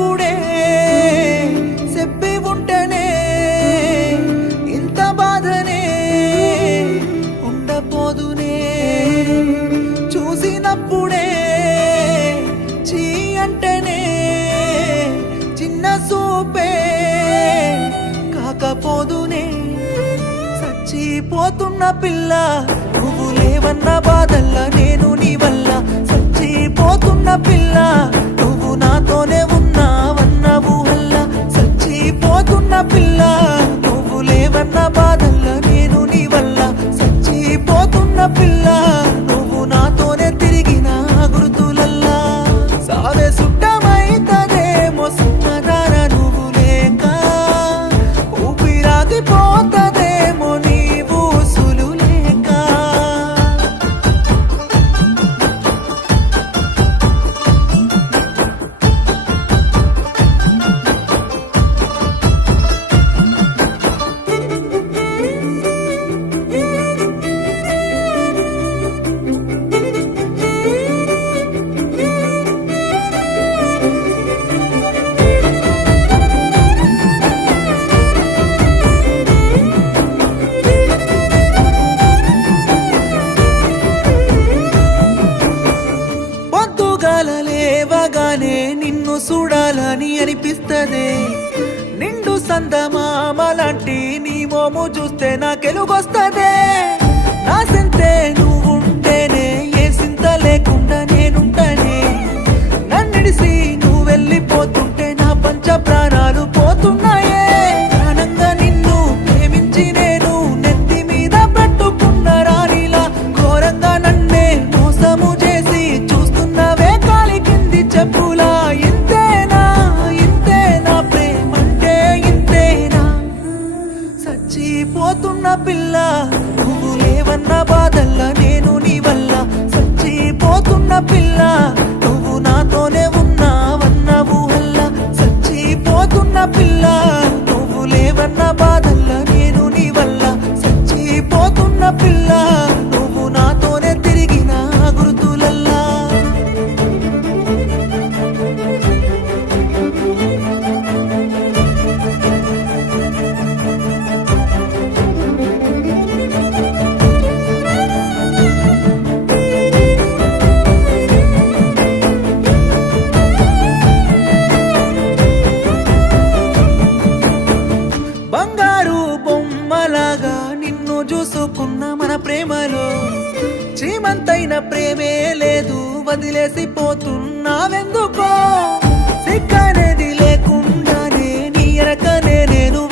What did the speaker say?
చూసినప్పుడే చెప్పి ఉంటేనే ఇంత బాధనే ఉండపోదునే చూసినప్పుడే చీ అంటేనే చిన్న సూపే కాకపోదునే చచ్చిపోతున్న పిల్ల నువ్వు లేవన్న బాధల్లా నేను నీ వల్ల చచ్చిపోతున్న పిల్ల నువ్వు నాతోనే ఉన్నావన్న ఊహల్లా చచ్చిపోతున్న పిల్ల నువ్వు లేవన్న బాధల్లా నేను నీ వల్ల చచ్చిపోతున్న పిల్ల నువ్వు నాతోనే తిరిగిన గుర్తులల్లా సావే సుట్టమైతదేమో సున్నదార నువ్వు లేక ఊపిరాగిపోతదేమో నీవు సులు లేక లేవగానే నిన్ను చూడాలని అనిపిస్తదే నిండు సందమామ లాంటి నీ మోము చూస్తే నాకెలుగొస్తదే నా సింతే నువ్వుంటేనే ఏ సింత లేకుండా నేనుంటనే నన్నిడిసి నువ్వు వెళ్ళిపోతుంటే నా పంచ ప్రాణాలు పోతున్నాయే ప్రాణంగా నిన్ను ప్రేమించి నేను నెత్తి మీద పెట్టుకున్న రాణిలా ఘోరంగా నన్నే మోసము చేసి చూస్తున్నవే కాలి కింది చెప్పులా ఇంతేనా ఇంతేనా ప్రేమంటే ఇంతేనా చచ్చిపోతున్న పిల్ల నువ్వు లేవన్న బాధల్లా నేను నీ వల్ల చచ్చిపోతున్న పిల్ల నువ్వు నాతోనే ఉన్నావన్న ఊహల్లా చచ్చిపోతున్న పిల్ల నువ్వు లేవన్న బాధల్లా నేను నీ వల్ల చచ్చిపోతున్న పిల్ల నువ్వు నాతోనే తిరిగిన గుర్తులల్లా బంగారు బొమ్మలాగా నిన్ను చూసుకున్న మన ప్రేమలో శ్రీమంతైన ప్రేమే లేదు వదిలేసి పోతున్నావెందుకో సిగ్గనేది లేకుండానే నీ ఎరకనే నేను